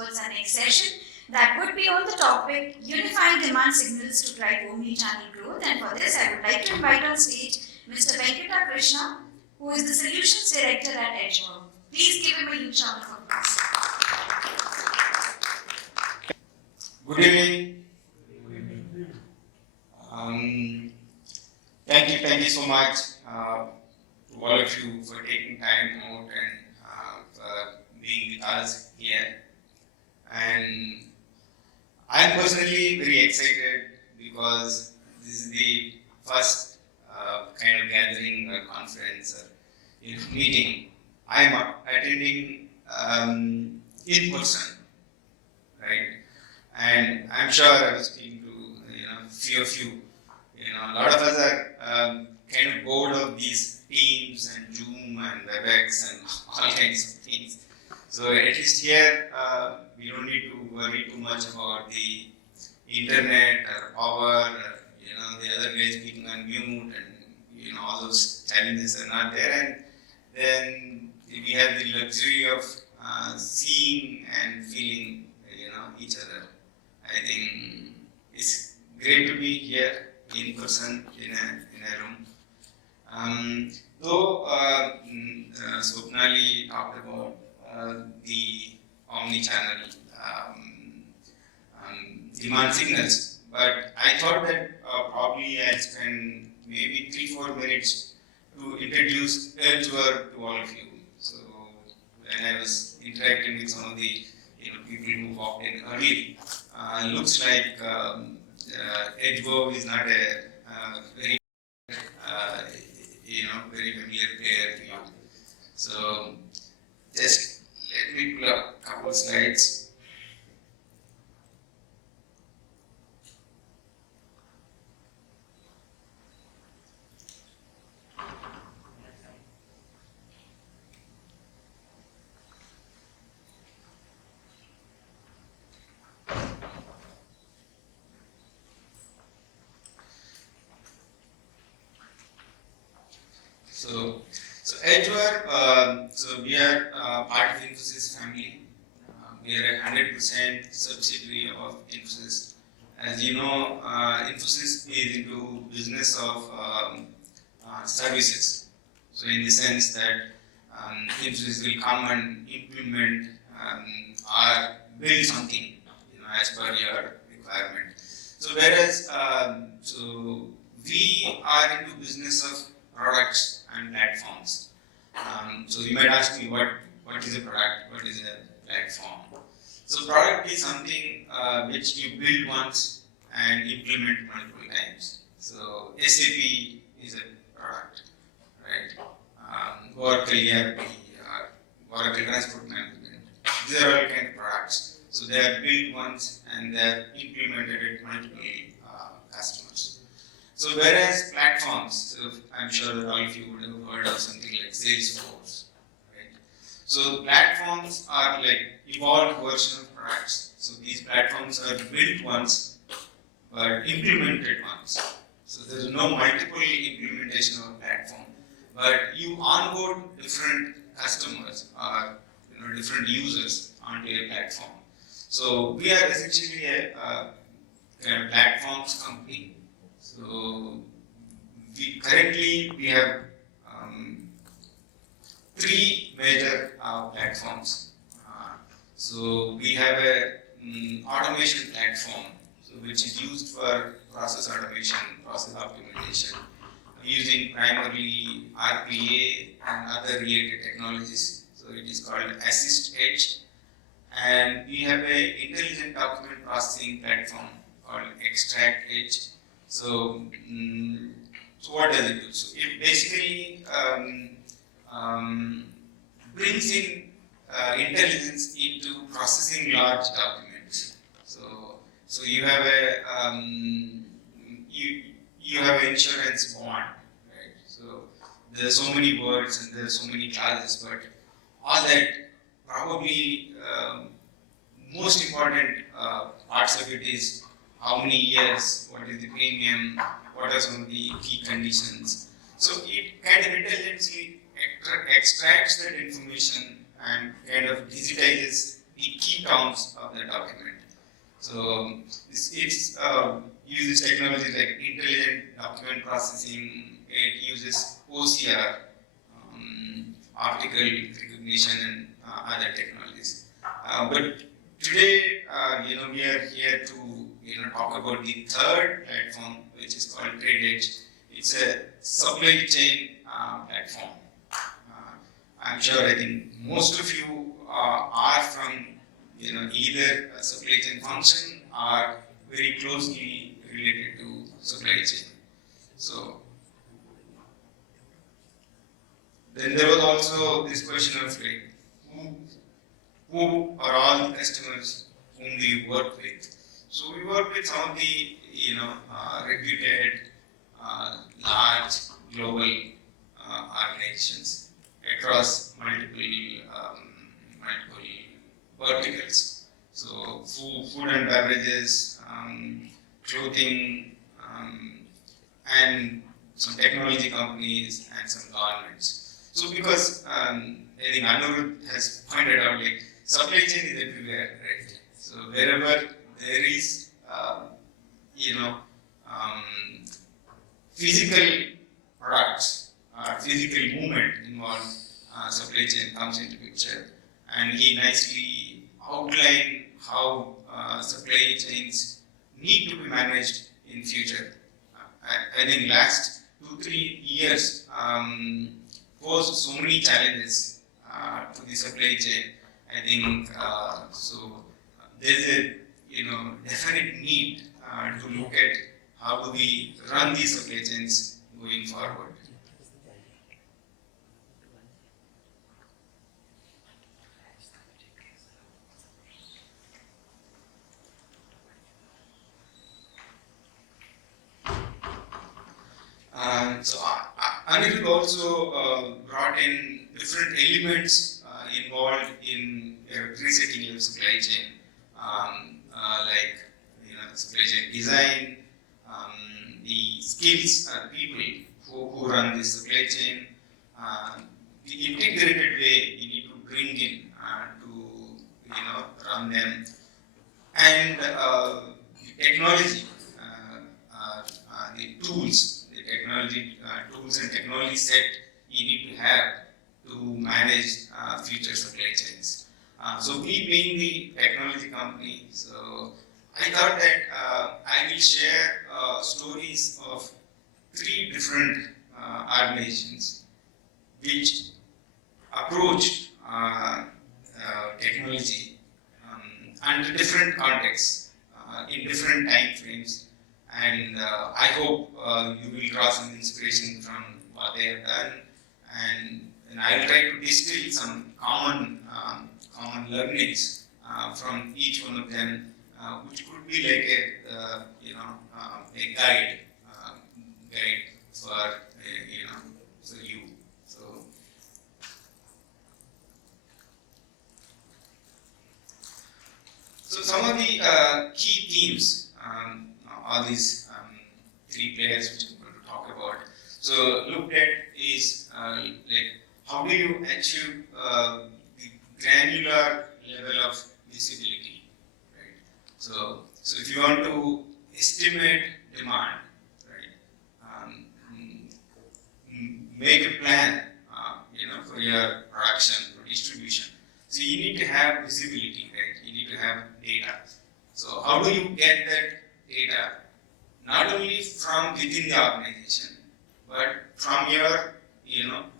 towards our next session. That would be on the topic Unifying Demand Signals to Drive Omnichannel Growth. And for this, I would like to invite on stage Mr. Venkata Krishna, who is the Solutions Director at Edgeverve. Please give him a huge round of applause. Good evening. Thank you so much to all of you for taking time out and for being with us here. And I'm personally very excited because this is the first kind of gathering or conference or meeting I'm attending in person, right? And I'm sure I was speaking to few of you. A lot of us are kind of bored of these Teams and Zoom and WebEx and all kinds of things. So at least here, we don't need to worry too much about the internet or power or the other guy speaking on mute and all those challenges are not there. And then we have the luxury of seeing and feeling each other. I think it's great to be here in person in a room. Though Swapnali talked about the omnichannel demand signals, but I thought that probably I'll spend maybe 3-4 minutes to introduce Edgeverve to all of you. So when I was interacting with some of the people who walked in early, looks like Edgeverve is not a very very familiar player to you. So just let me pull up a couple of slides. So Edgeverve, so we are part of Infosys family. We are a 100% subsidiary of Infosys. As you know, Infosys is into business of services. So in the sense that Infosys will come and implement or build something as per your requirement. So whereas so we are into business of products and platforms. So you might ask me what is a product, what is a platform. So product is something which you build once and implement multiple times. So SAP is a product, right? Oracle ERP, Oracle Transport Management. These are all kind of products. So they are built once and they are implemented at multiple customers. So whereas platforms, so I'm sure that all of you would have heard of something like Salesforce, right? So platforms are like evolved version of products. So these platforms are built once, but implemented once. So there is no multiple implementation of a platform, but you onboard different customers or different users onto a platform. So we are essentially a kind of platforms company. So currently we have 3 major platforms. So we have a automation platform, so which is used for process automation, process optimization, using primarily RPA and other related technologies. So it is called Assist Edge. And we have a intelligent document processing platform called Extract Edge. So what does it do? So it basically brings in intelligence into processing large documents. So you have a you have an insurance bond, right? So there are so many words and there are so many clauses, but all that probably most important parts of it is how many years, what is the premium, what are some of the key conditions. So it kind of intelligently extracts that information and kind of digitizes the key terms of the document. So it uses technologies like intelligent document processing. It uses OCR, optical recognition, and other technologies. But today, we are here to talk about the third platform, which is called TradeEdge. It's a supply chain platform. I'm sure I think most of you are from either a supply chain function or very closely related to supply chain. So then there was also this question of like, who are all the customers whom we work with? So we work with some of the reputed large global organizations across multiple verticals. So food and beverages, clothing, and some technology companies and some governments. So because I think Anirudh has pointed out, like supply chain is everywhere, right? So wherever there is physical products or physical movement involved, supply chain comes into picture, and he nicely outlined how supply chains need to be managed in future. I think last 2-3 years posed so many challenges to the supply chain. I think so. There's a definite need to look at how do we run these supply chains going forward. So Anirudh also brought in different elements involved in resetting your supply chain, like supply chain design, the skills people who run this supply chain, the integrated way you need to bring in to run them, and the technology, the tools. Technology tools and technology set you need to have to manage future supply chains. So we being the technology company, so I thought that I will share stories of 3 different organizations which approached technology under different contexts, in different time frames. And I hope you will draw some inspiration from what they have done, and I will try to distill some common learnings from each one of them, which could be like a guide for you. So some of the key themes. All these 3 players which I'm going to talk about. So looked at is like how do you achieve the granular level of visibility, right? So if you want to estimate demand, right, make a plan, for your production, for distribution. So you need to have visibility, right? You need to have data. So how do you get that data? Not only from within the organization, but from your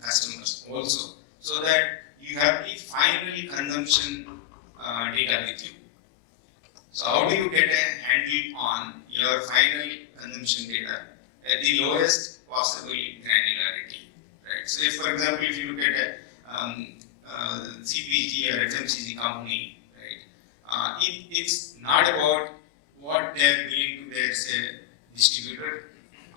customers also, so that you have the final consumption data with you. So how do you get a handle on your final consumption data at the lowest possible granularity, right? So if, for example, if you look at a CPG or FMCG company, right, it's not about what they are willing to their, say, distributor,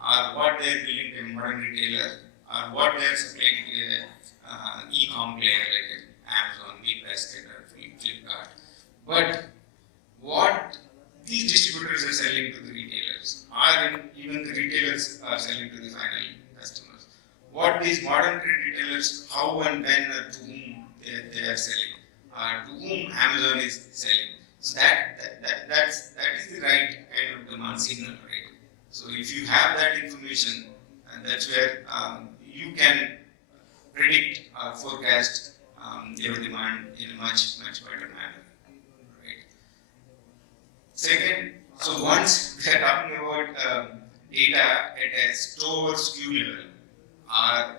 or what they are willing to a modern retailer, or what they are supplying to an e-com player like Amazon, BigBasket, or Flipkart. But what these distributors are selling to the retailers, or even the retailers are selling to the final customers. What these modern trade retailers, how and when or to whom they are selling, to whom Amazon is selling. So that is the right kind of demand signal, right? So if you have that information, and that's where you can predict or forecast your demand in a much better manner, right? Second, so once we are talking about data at a store SKU level or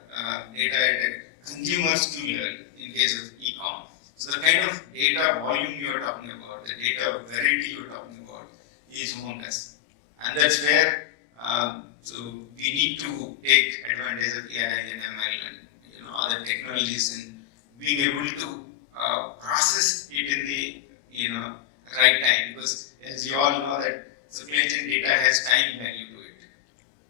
data at a consumer SKU level in case of e-com. So the kind of data volume you are talking about, the data variety you are talking about is humongous. And that's where so we need to take advantage of AI and ML and other technologies and being able to process it in the right time, because as you all know that supply chain data has time value to it,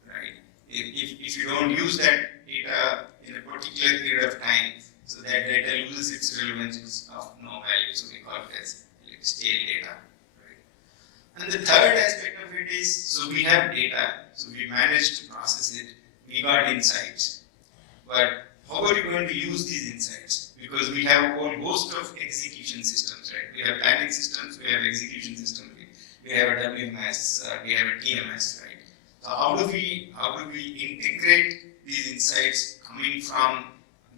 right? If you don't use that data in a particular period of time, so that data loses its relevance, it's of no value, so we call it as like stale data, right? And the third aspect of it is, so we have data, so we managed to process it, we got insights, but how are you going to use these insights? Because we have a whole host of execution systems, right? We have planning systems, we have execution systems, we have a WMS, we have a TMS, right? So how do we integrate these insights coming from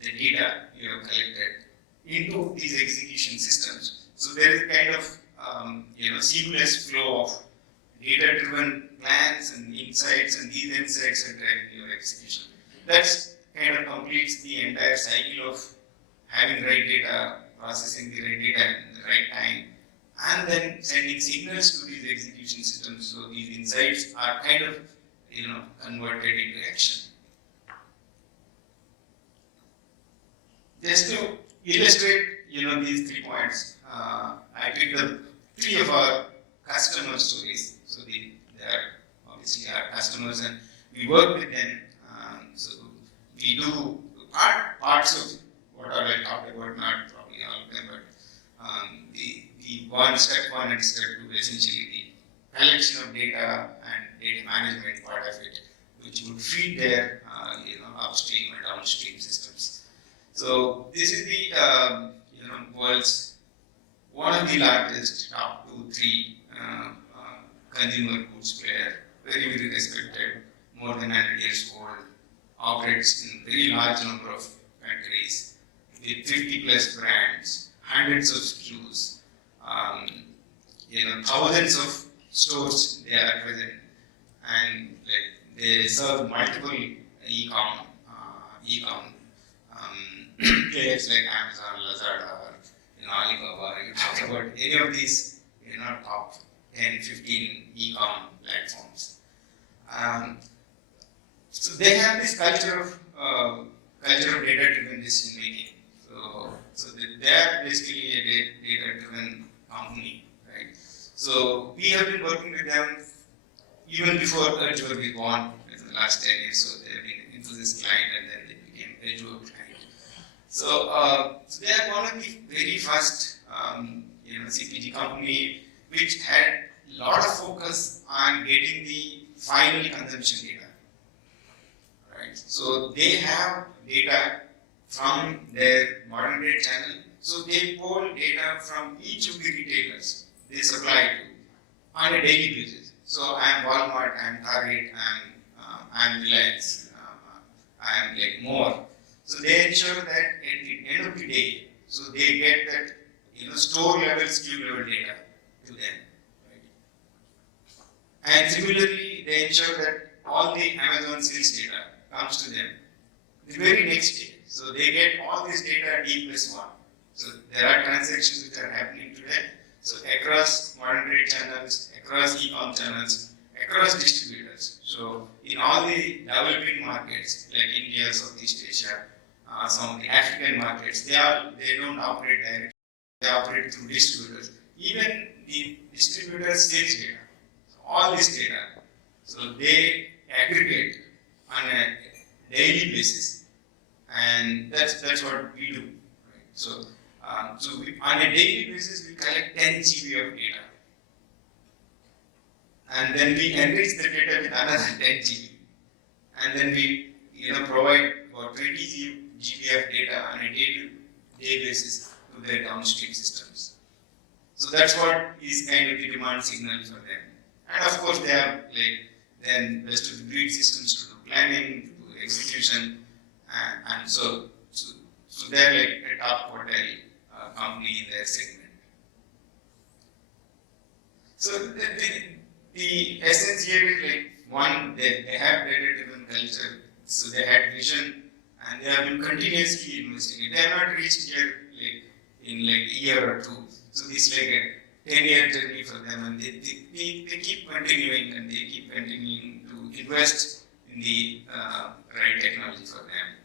the data you have collected into these execution systems? So there is a kind of seamless flow of data-driven plans and insights, and these insights are driving your execution. That's kind of completes the entire cycle of having right data, processing the right data in the right time, and then sending signals to these execution systems, so these insights are kind of converted into action. Just to illustrate these 3 points, I picked up 3 of our customer stories. So they are obviously our customers, and we work with them. So we do parts of what I talked about, not probably all of them, but the step 1 and step 2, essentially the collection of data and data management part of it, which would feed their upstream and downstream systems. So this is the world's one of the largest top 2, 3 consumer goods player, very respected, more than 100 years old, operates in very large number of countries with 50 plus brands, hundreds of SKUs, thousands of stores they are present, and they serve multiple e-com players like Amazon, Lazada, or 𝗀𝗏𝗶𝗃. You talk about any of these top 10, 15 e-com platforms. So they have this culture of data-driven decision making. So they are basically a data-driven company, right? So we have been working with them even before Edgeverve was born in the last 10 years. So they have been Infosys client, and then they became Edgeverve client. So they are one of the very first CPG company which had a lot of focus on getting the final consumption data. Right? So they have data from their modern trade channel. So they pull data from each of the retailers they supply to on a daily basis. So I am Walmart, I am Target, I am Reliance, I am like more. So they ensure that at the end of the day, so they get that store level, SKU level data to them. Right? And similarly, they ensure that all the Amazon sales data comes to them the very next day. So they get all this data D+1. So there are transactions which are happening today. So across modern trade channels, across e-com channels, across distributors. So in all the developing markets like India, Southeast Asia, some of the African markets, they don't operate directly. They operate through distributors. Even the distributors' sales data, so all this data, so they aggregate on a daily basis, and that's what we do. Right? So, on a daily basis, we collect 10 GB of data, and then we enrich the data with another 10 GB, and then we provide about 20 GB of data on a day-to-day basis to to their downstream systems. So that's what is kind of the demand signal for them. And of course, they have then best of the breed systems to do planning, to do execution, and so they're a top quartile company in their segment. So the essence here is one, they have data-driven culture, so they had vision, and they have been continuously investing. They have not reached here in a year or two. So this is a 10-year journey for them, and they keep continuing, and they keep continuing to invest in the right technology for them.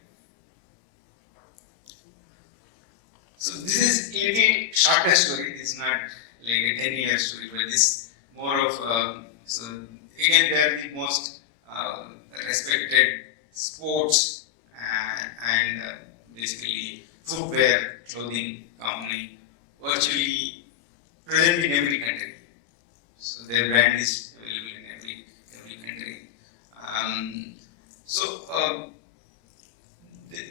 So this is a little shorter story. It's not like a 10-year story, but this more of so again they are the most respected sports and basically footwear clothing company, virtually present in every country. So their brand is available in every country.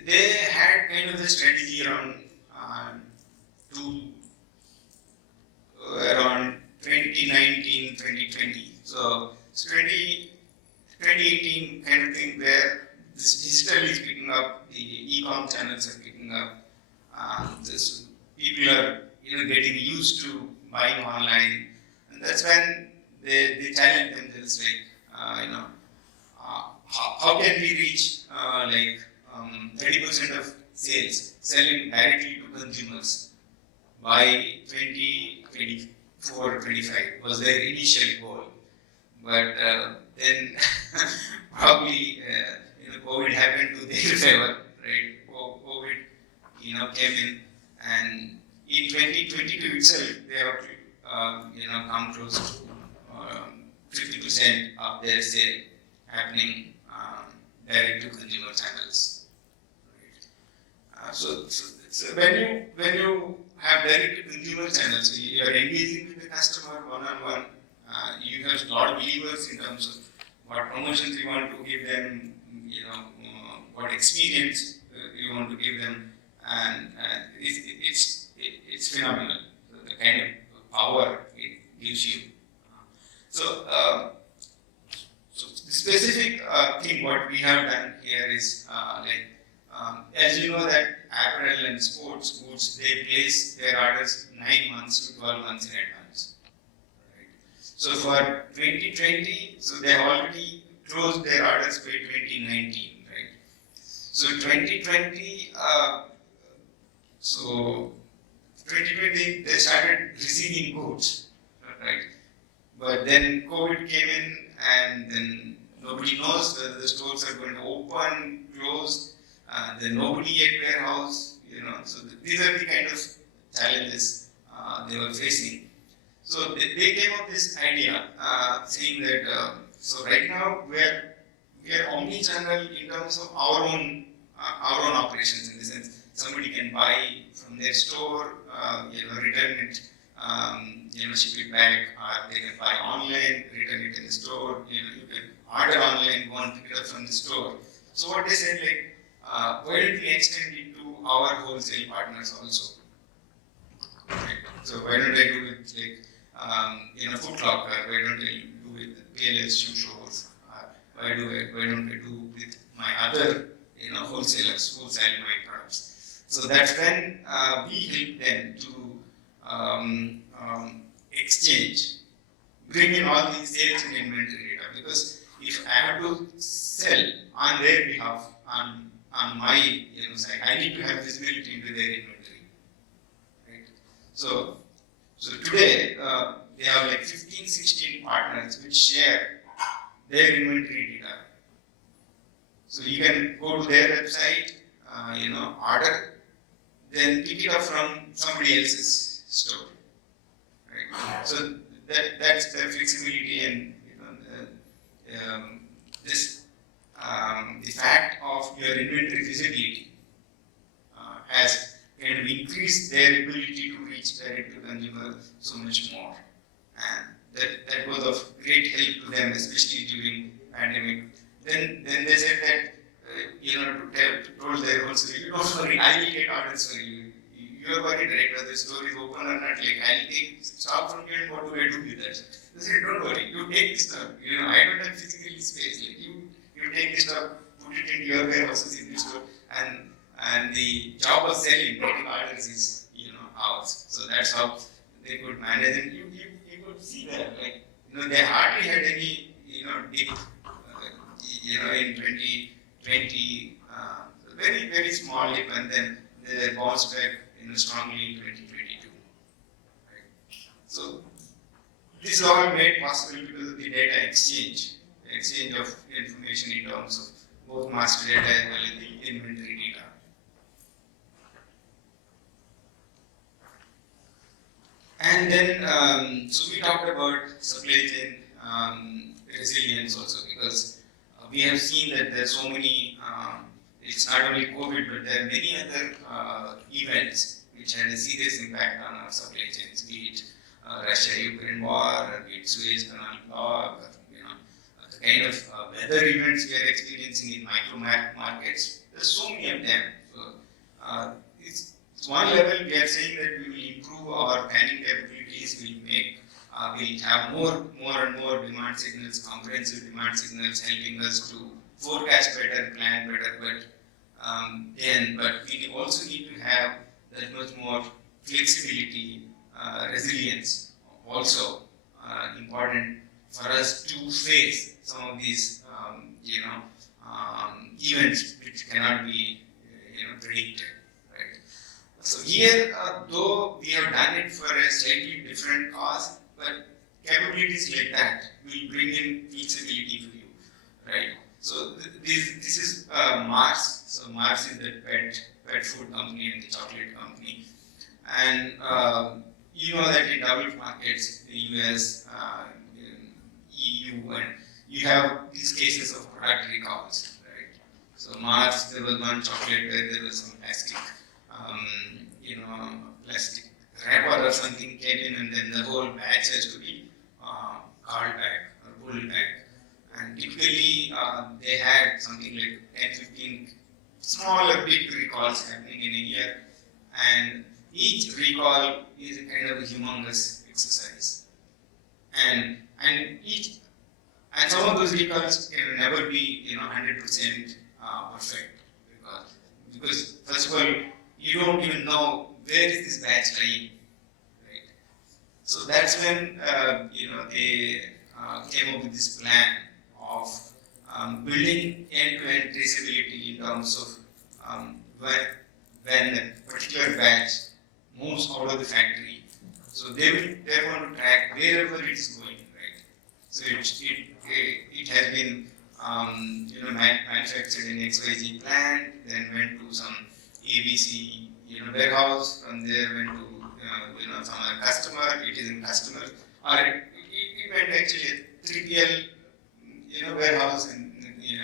They had kind of a strategy around around 2019, 2020. So 2018 kind of thing where this digital is picking up, the e-com channels are picking up. This people are getting used to buying online, and that's when they challenge themselves how can we reach 30% of sales selling directly to consumers by 2024-25 was their initial goal, but then probably COVID happened to their favor, right? COVID came in, and in 2022 itself they have come close to 50% of their sale happening direct to consumer channels. Right? So when you have direct to consumer channels, you are engaging with the customer one-on-one. You have a lot of levers in terms of what promotions you want to give them, what experience you want to give them, and it's phenomenal, the kind of power it gives you. So the specific thing what we have done here is as you know that apparel and sports goods, they place their orders 9 months to 12 months in advance. Right? So for 2020, so they have already closed their orders by 2019. Right? So 2020, they started receiving goods, right? But then COVID came in, and then nobody knows whether the stores are going to open, close. Then nobody at warehouse, So these are the kind of challenges they were facing. So they came up with this idea, saying that so right now we are omni-channel in terms of our own operations, in the sense somebody can buy from their store, return it, ship it back, or they can buy online, return it in the store. You can order online, go and pick it up from the store. So what they said, why don't we extend it to our wholesale partners also? Right? So why don't I do it Foot Locker? Why don't I do it with PLS shoe stores? Why don't I do with my other wholesalers who sell my products? So that's when we help them to exchange, bring in all these sales and inventory data, because if I have to sell on their behalf on my side, I need to have visibility into their inventory. Right? So today they have 15, 16 partners which share their inventory data. So you can go to their website, order, then pick it up from somebody else's store. Right? So that's the flexibility, and the fact of your inventory visibility has kind of increased their ability to reach direct to consumer so much more, and that was of great help to them, especially during pandemic. Then they said that told their wholesaler, don't worry, I will get orders for you. You you are worried, right, whether the store is open or not, like, I'll take stock from you and what do I do with that? They said, don't worry, you take the stock. I don't have physical space. Like, you take the stock, put it in your warehouses in the store, and the job of selling, getting orders is, ours. So that's how they could manage. And you could see that, like, they hardly had any, dip, in 2020, very, very small dip, and then they bounced back, strongly in 2022. Right? So this is all made possible because of the data exchange of information in terms of both master data as well as the inventory data. And then, so we talked about supply chain resilience also, because we have seen that there are so many, it's not only COVID, but there are many other events which had a serious impact on our supply chains, be it Russia-Ukraine war, or be it Suez Canal block, or the kind of weather events we are experiencing in micro markets. There are so many of them. So, it's one level we are saying that we will improve our planning capabilities, we'll have more and more demand signals, comprehensive demand signals, helping us to forecast better, plan better, but we also need to have that much more flexibility, resilience, also important for us to face some of these events which cannot be predicted. Right? So here, though we have done it for a slightly different cause, but capabilities like that will bring in feasibility for you, right? So this is Mars. So Mars is the pet food company and the chocolate company, and you know that in developed markets, the US, EU, and you have these cases of product recalls, right? So Mars, there was one chocolate where there was some plastic, plastic wrapper or something came in, and then the whole batch has to be called back or pulled back. And typically, they had something like 10-15 small or big recalls happening in a year, and each recall is a kind of a humongous exercise. And some of those recalls can never be 100% perfect, because first of all, you don't even know where is this batch lying, right? So that's when they came up with this plan of building end-to-end traceability in terms of when a particular batch moves out of the factory. So they're going to track wherever it's going, right? So it has been manufactured in XYZ plant, then went to some ABC warehouse, from there went to some other customer. It is in customer, or it went actually a 3PL warehouse, and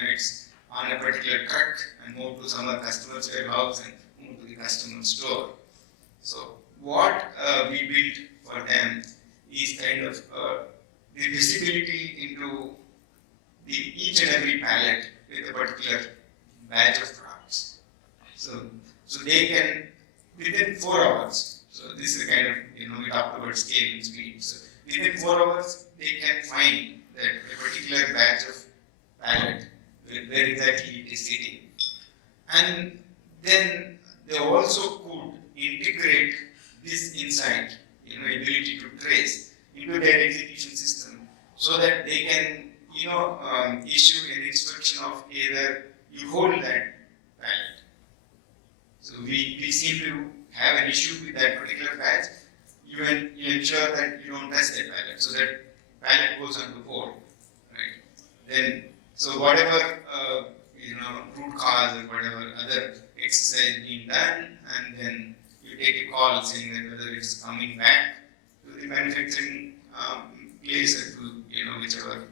it's on a particular truck and moved to some other customer's warehouse and moved to the customer store. So what we built for them is kind of the visibility into each and every pallet with a particular batch of products. So they can, within 4 hours, so this is kind of, we talked about scale and speed. So within 4 hours, they can find that a particular batch of pallet, where exactly it is sitting. And then they also could integrate this insight, ability to trace into their execution system, so that they can, issue an instruction of either you hold that pallet. So we seem to have an issue with that particular batch. You ensure that you don't touch that pallet, so that pallet goes on the board, right? Then, so whatever root cause or whatever other exercise being done, and then you take a call saying that whether it's coming back to the manufacturing place, or to whichever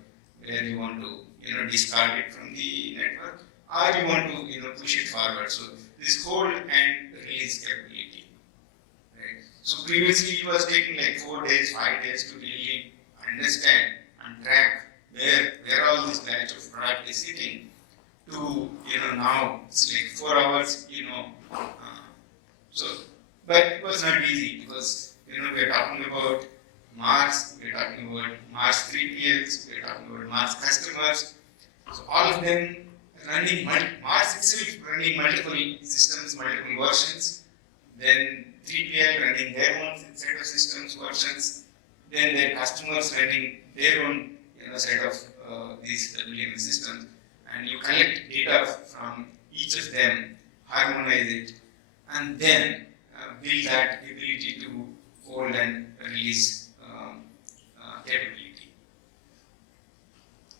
where you want to discard it from the network, or you want to push it forward. So this hold and release capability, right? So previously it was taking like 4 days, 5 days to really understand and track where all this batch of product is sitting, to now it's like 4 hours. So But it was not easy because we are talking about Mars, we are talking about Mars 3PLs, we are talking about Mars customers. So all of them running Mars itself running multiple systems, multiple versions. Then 3PL running their own set of systems versions. Then their customers running their own set of these WMS systems. And you collect data from each of them, harmonize it, and then build that ability to hold and release capability.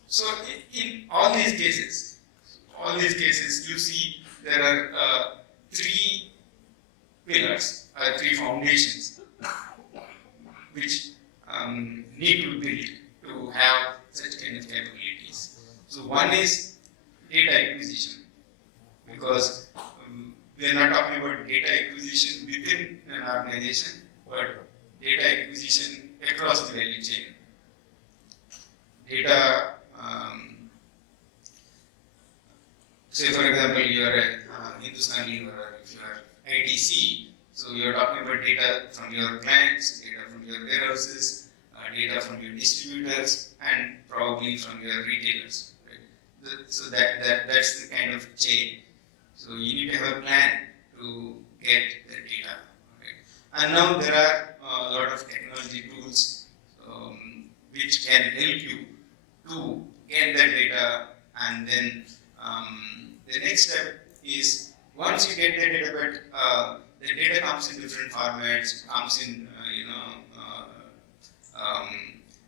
So in all these cases, you see there are three pillars, three foundations, which need to be built to have such kind of capabilities. So one is data acquisition, because we are not talking about data acquisition within an organization, but data acquisition across the value chain. Data, say for example, you are a Hindustan Lever, if you are ITC, so you are talking about data from your clients, data from your warehouses, data from your distributors, and probably from your retailers. Right? So that's the kind of chain. So you need to have a plan to get the data. Right? And now there are a lot of technology tools which can help you to get the data, and then the next step is, once you get the data, but the data comes in different formats, comes in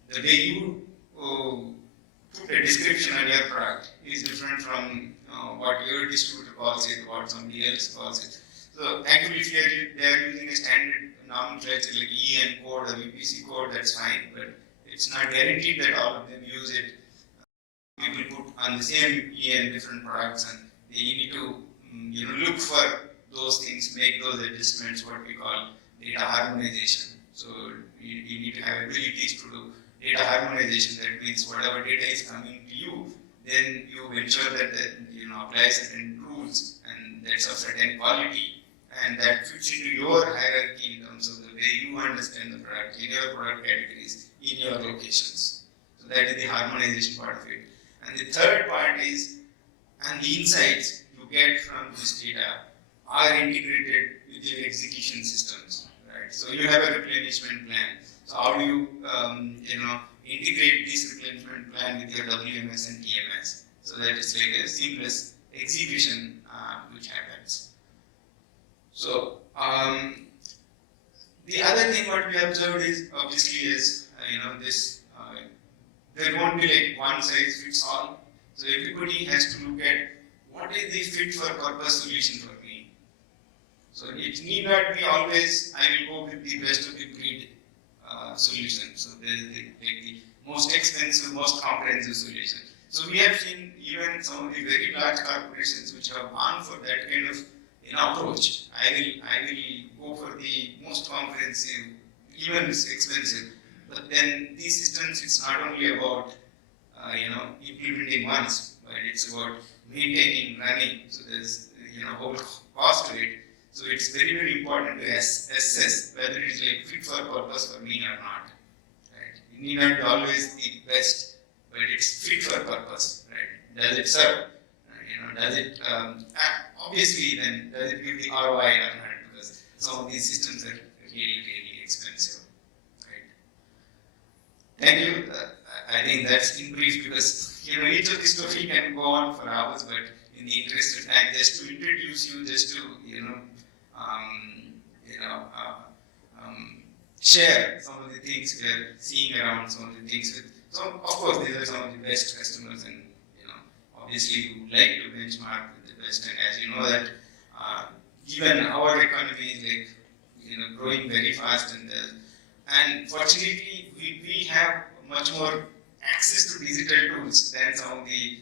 the way you put a description on your product is different from what your distributor calls it, what somebody else calls it. So actually, if they are using a standard nomenclature like EN code or VPC code, that's fine, but it's not guaranteed that all of them use it. People put on the same EN different products, and you need to look for those things, make those adjustments, what we call data harmonization. So you need to have abilities to do data harmonization. That means whatever data is coming to you, then you ensure that apply certain rules and that's of certain quality, and that fits into your hierarchy in terms of the way you understand the product in your product categories, in your locations. So that is the harmonization part of it. And the third part is, and the insights you get from this data are integrated with your execution systems. Right? So you have a replenishment plan. So how do you integrate this replenishment plan with your WMS and TMS? So that it's like a seamless execution which happens. So the other thing what we observed is obviously is this there won't be like one size fits all. So everybody has to look at what is the fit for purpose solution for me. So it need not be always I will go with the best of the breed solution. So there is the most expensive, most comprehensive solution. So we have seen even some of the very large corporations which have gone for that kind of approach. I will go for the most comprehensive, even it's expensive. But then these systems, it's not only about implementing once, but it's about maintaining, running. So there's whole cost to it. So it's very, very important to assess whether it's like fit for purpose for me or not. Right? It need not be always the best, but it's fit for purpose. Right? Does it serve? Does it obviously then does it give the ROI or not? Because some of these systems are really, really expensive. Right? Thank you. I think that's in brief, because each of the story can go on for hours, but in the interest of time, just to introduce you, just to share some of the things we are seeing around, some of the things with. So of course, these are some of the best customers, and obviously you would like to benchmark with the best. And as you know that even our economy is like growing very fast, and fortunately we have much more access to digital tools than some of the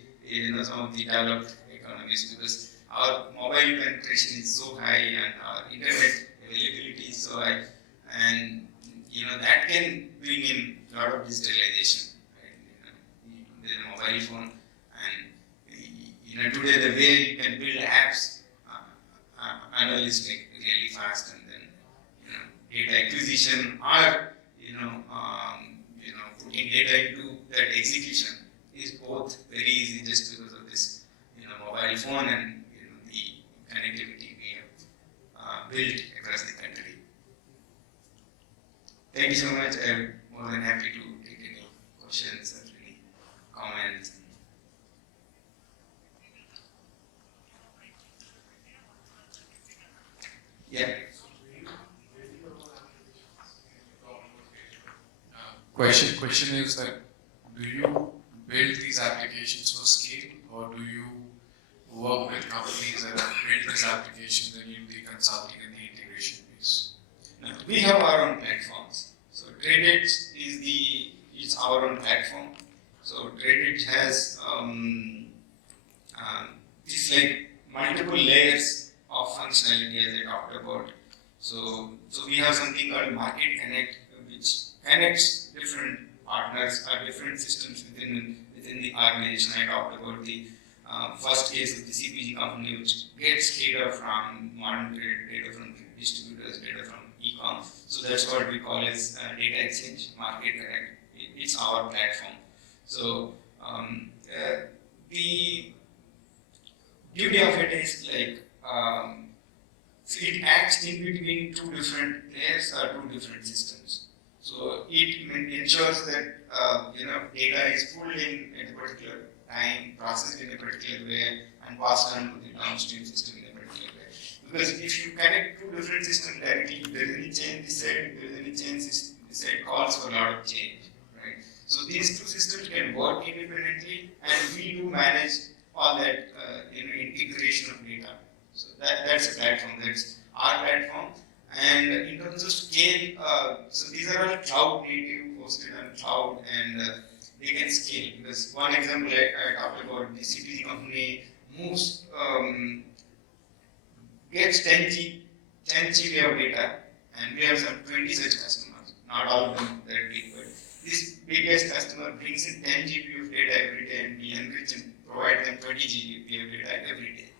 developed economies, because our mobile penetration is so high and our internet availability is so high, and that can bring in a lot of digitalization. Right? There's a mobile phone, and today the way you can build apps, Anil is like really fast, and then data acquisition or putting data into that execution is both very easy just because of this mobile phone and the connectivity we have built across the country. Thank you so much. I'm more than happy to take any questions or any comments. Yeah. Question is that do you build these applications for scale, or do you work with companies that have built these applications and you do the consulting and the integration piece? No, we have our own platforms. So 𝗀𝗏𝗃 is our own platform. So 𝗀𝗏𝗃 has it's like multiple layers of functionality as I talked about. So we have something called Market Connect, which connects different partners or different systems within the organization. I talked about the first case of the CPG company, which gets data from modern trade, data from distributors, data from e-com. So that's what we call as data exchange, Market Connect. It's our platform. So the beauty of it is like so it acts in between two different layers or two different systems. So it ensures that data is pulled in at a particular time, processed in a particular way, and passed on to the downstream system in a particular way. Because if you connect two different systems directly, if there is any change this side, if there is any change this side, calls for a lot of change, right? So these two systems can work independently, and we do manage all that integration of data. So that's a platform. That's our platform. And in terms of scale, so these are all cloud native, hosted on cloud, and they can scale. Because one example I talked about, the CPG company gets 10 GB of data, and we have some 20 such customers. Not all of them that big, but this biggest customer brings in 10 GB of data every day, and we enrich and provide them 20 GB of data every day.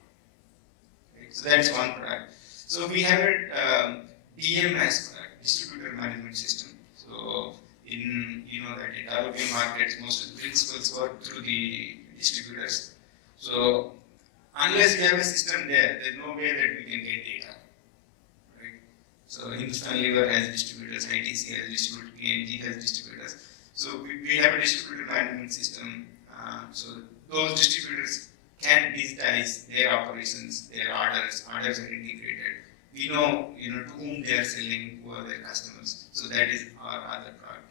Right? So that's one product. So we have a DMS product, distributor management system. So in that developing markets, most of the principals work through the distributors. So unless we have a system there's no way that we can get data. Right? So Hindustan Lever has distributors, ITC has distributors, P&G has distributors. So we have a distributor management system. So those distributors can digitize their operations, their orders are integrated. We know, to whom they are selling, who are their customers. So that is our other product.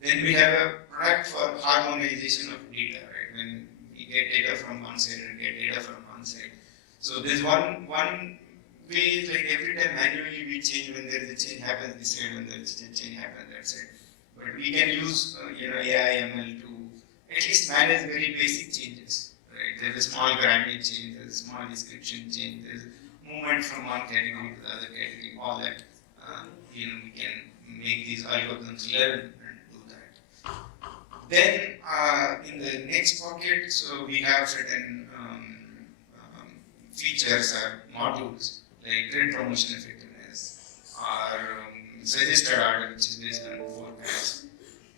Then we have a product for harmonization of data, right? When we get data from one side and get data from one side. So there's one way is like every time manually we change, when there is a change happens this side, when there is a change happens that side. But we can use AI, ML to at least manage very basic changes. Right? There's a small grammar change, there's a small description change, there's movement from one category to the other category, all that. We can make these algorithms learn and do that. Then in the next pocket, so we have certain features or modules like trade promotion effectiveness or suggested order, which is based on forecasts.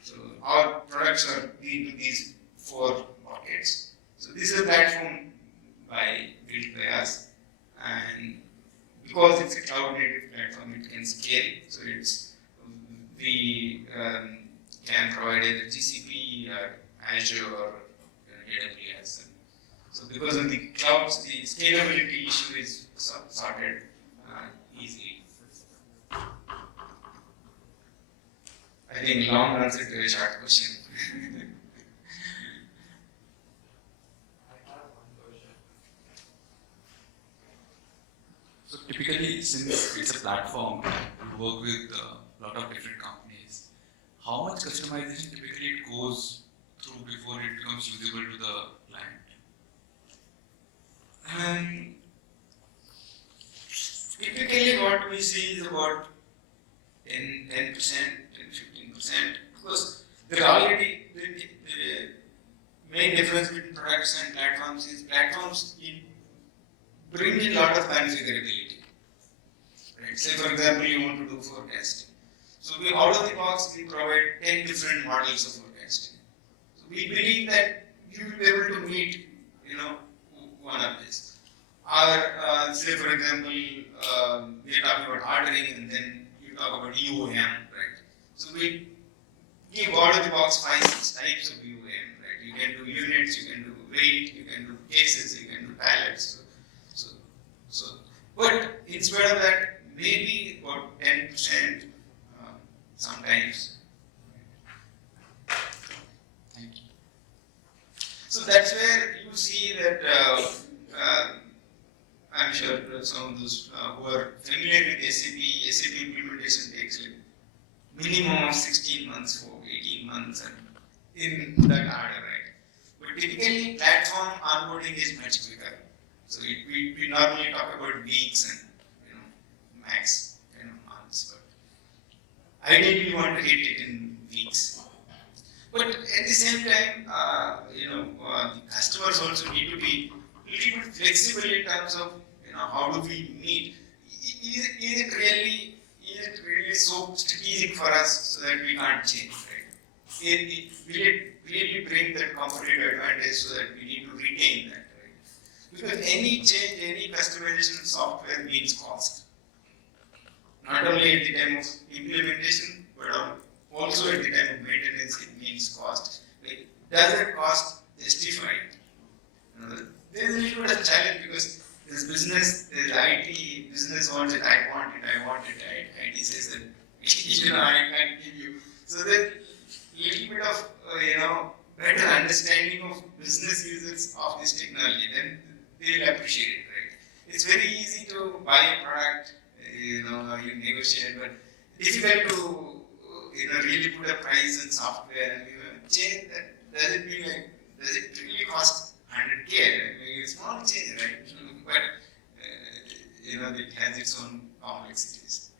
So our products are into these four pockets. So this is a platform built by us, and because it's a cloud native platform, it can scale. So we can provide either GCP or Azure or AWS. So because of the clouds, the scalability issue is sorted easily. I think long answer to a short question. So typically, since it's a platform, you work with a lot of different companies. How much customization typically it goes through before it becomes usable to the client? Typically, what we see is about 10%, 10-15%, because there are already the main difference between products and platforms is platforms bring in a lot of configurability. Right? Say for example, you want to do forecasting. So we, out of the box, we provide 10 different models of forecasting. So we believe that you will be able to meet, one of these. Or say for example, we are talking about ordering, and then you talk about UOM, right? So we give out of the box 5-6 types of UOM, right? You can do units, you can do weight, you can do cases, you can do pallets. But instead of that, maybe about 10% sometimes. Thank you. So that's where you see that I'm sure some of those who are familiar with SAP implementation takes like minimum of 16 months for 18 months and in that order, right? But typically platform onboarding is much quicker. So we normally talk about weeks and max months, but ideally we want to hit it in weeks. But at the same time, the customers also need to be a little bit flexible in terms of how do we meet. Is it really so strategic for us so that we can't change, right? Will it really bring that competitive advantage so that we need to retain that, right? Because any change, any customization of software means cost. Not only at the time of implementation, but also at the time of maintenance, it means cost. Like, does that cost justify it? There's a little bit of challenge because there's business, there's IT, business wants it, I want it, IT says that, I can't give you. So there's a little bit of, better understanding of business users of this technology, then they'll appreciate it, right? It's very easy to buy a product, you negotiate, but difficult to, really put a price in software and change that. Does it really cost 100K? A small change, right? But, it has its own complexities.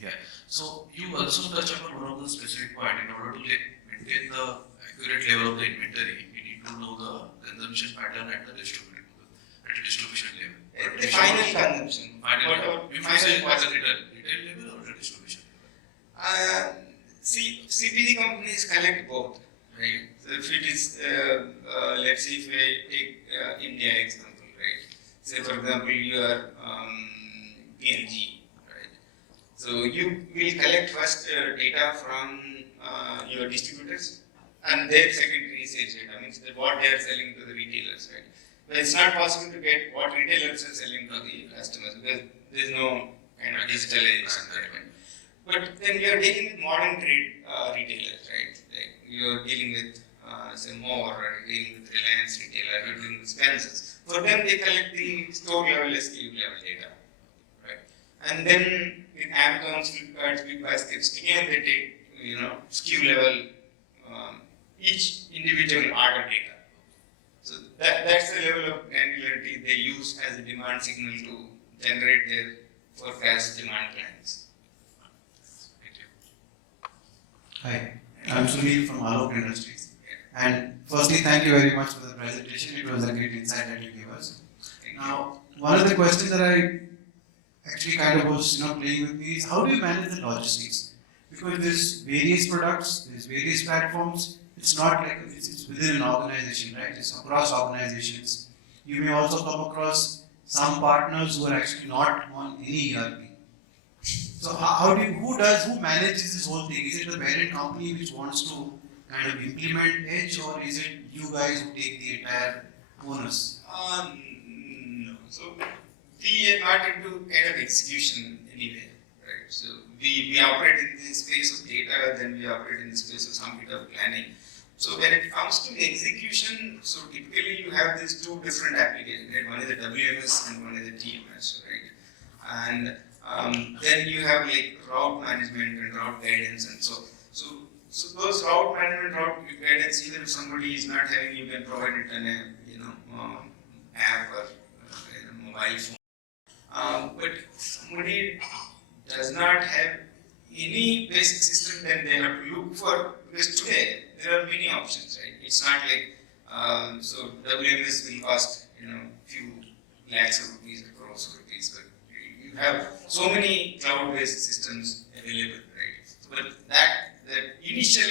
Yeah. So you also touch upon one of the specific point. In order to maintain the accurate level of the inventory, we need to know the consumption pattern at the distribution level. The final consumption. You say as a retail level or the distribution level? CPG companies collect both, right? So if it is, let's say if I take India example, right? Say for example you are P&G, right? So you will collect first data from your distributors and their secondary sales data, means that what they are selling to the retailers, right? But it's not possible to get what retailers are selling to the customers because there is no kind of digitalization there. But then you are dealing with modern trade retailers, right? Like you are dealing with say More, or dealing with Reliance retailer, or dealing with Spencer's. For them, they collect the store level, SKU level data, right? And then with Amazon, Flipkart, Big Baskets, again they take SKU level, each individual order data. So that's the level of granularity they use as a demand signal to generate their forecast demand plans. Hi, I'm Sunil from Alok Industries. And firstly, thank you very much for the presentation. It was a great insight that you gave us. Now, one of the questions that I actually kind of was playing with me is how do you manage the logistics? Because there's various products, there's various platforms. It's not like it's within an organization, right? It's across organizations. You may also come across some partners who are actually not on any ERP. So who manages this whole thing? Is it the parent company which wants to kind of implement Edge, or is it you guys who take the entire onus? No. So we are not into kind of execution anyway, right? So we operate in the space of data, then we operate in the space of some bit of planning. So when it comes to execution, so typically you have these two different applications, right? One is a WMS and one is a TMS, right? And then you have like route management and route guidance, and so those route management, route guidance, even if somebody is not having, you can provide it in a app or a mobile phone. But if somebody does not have any basic system, then they have to look for, because today there are many options, right? It's not like so WMS will cost few lakhs of rupees, crores of rupees, but You have so many cloud-based systems available, right? But that initial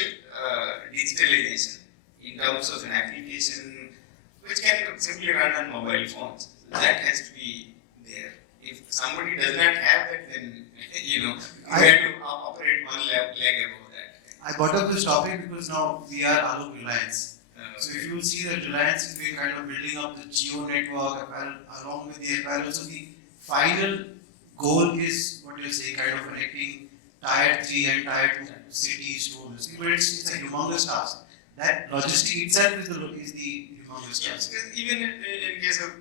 digitalization in terms of an application which can simply run on mobile phones, that has to be there. If somebody does not have that, then you have to operate one leg above that. I brought up this topic because now we are 𝗨𝗨 Reliance. So if you see that Reliance is being kind of building up the geo network along with the apparel, so the final goal is what you say, kind of connecting tier 3 and tier 2 cities to this. But it's a humongous task. That logistic itself is the humongous task. Because even in case of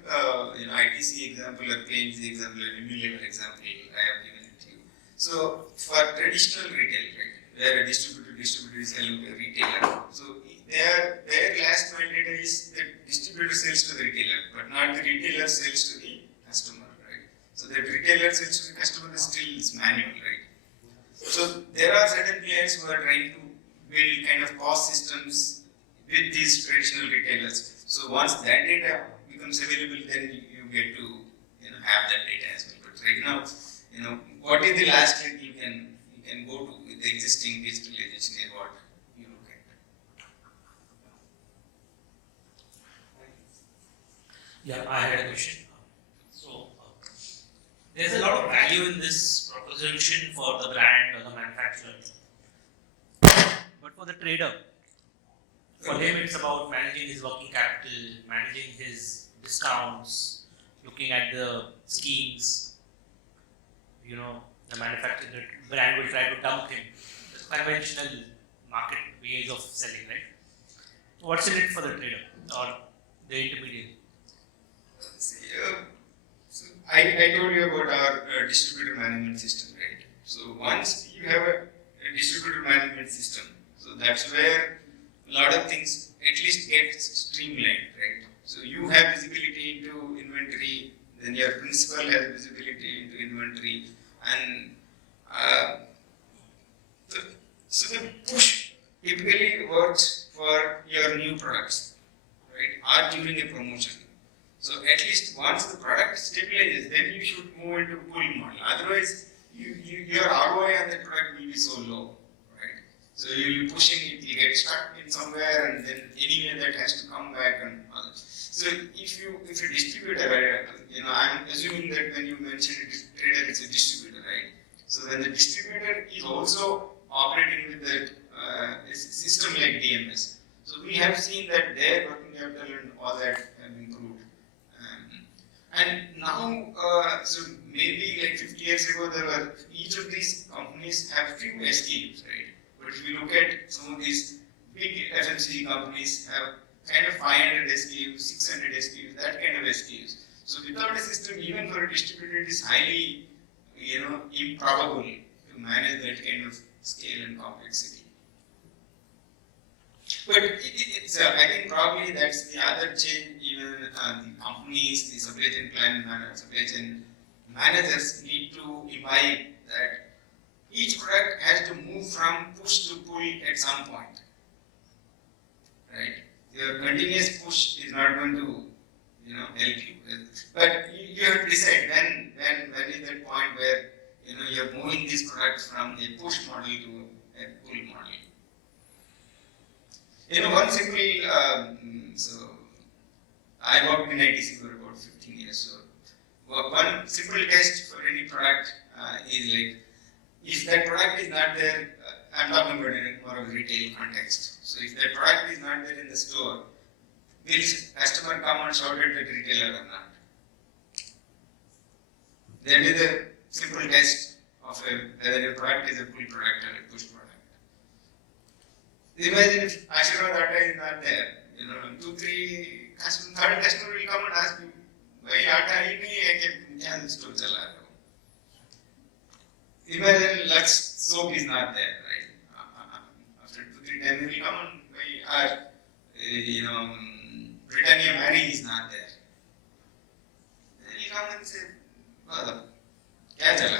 ITC example or PNG example or Unilever example, I have given it to you. So for traditional retail, right, where a distributor is selling to a retailer, so their last mile data is the distributor sells to the retailer, but not the retailer sells to the customer, right? So the retailer sells to the customer is still manual, right? So there are certain players who are trying to build kind of cost systems with these traditional retailers. So once that data becomes available, then you get to have that data as well. But right now, what is the last link you can go to with the existing digitalization is what you look at. Yeah, I had a question. So, there's a lot of value in this proposition for the brand or the manufacturer. But for the trader, for him it's about managing his working capital, managing his discounts, looking at the schemes. The manufacturer, the brand will try to dump him. The conventional market ways of selling, right? What's in it for the trader or the intermediary? See, so I told you about our distributor management system, right? So once you have a distributor management system, so that's where a lot of things at least get streamlined, right? So you have visibility into inventory, then your principal has visibility into inventory, and so the push typically works for your new products, right, or during a promotion. So at least once the product stabilizes, then you should move into pull model. Otherwise, your ROI on that product will be so low, right? So you'll be pushing it, you get stuck in somewhere, and then anyway that has to come back and all that. So if you distributor, I'm assuming that when you mention a trader, it's a distributor, right? So then the distributor is also operating with that system like DMS. So we have seen that their working capital and all that have improved. And now, so maybe like 50 years ago, each of these companies have few SKUs, right? But if you look at some of these big FMCG companies have kind of 500 SKUs, 600 SKUs, that kind of SKUs. So without a system, even for a distributor, it is highly, improbable to manage that kind of scale and complexity. But I think probably that's the other change. Even the companies, the supply chain managers need to imbibe that each product has to move from push to pull at some point, right? Your continuous push is not going to, help you. But you have to decide when is that point where you're moving this product from a push model to a pull model. One simple, so I worked in ITC for about 15 years. So one simple test for any product is like, if that product is not there, I'm talking about in more of a retail context. So if that product is not there in the store, will customer come and shout at the retailer or not? That is a simple test of whether a product is a pull product or a push product. Imagine if 𝗨𝗨 is not there, 2-3 third customer will come and ask you, "Why atta hi nahi hai ki kya store chala rahe ho?" Imagine Lux soap is not there, right? After 2-3 times, he will come and Britannia Mary is not there. Then he will come and say, "Well, kya chala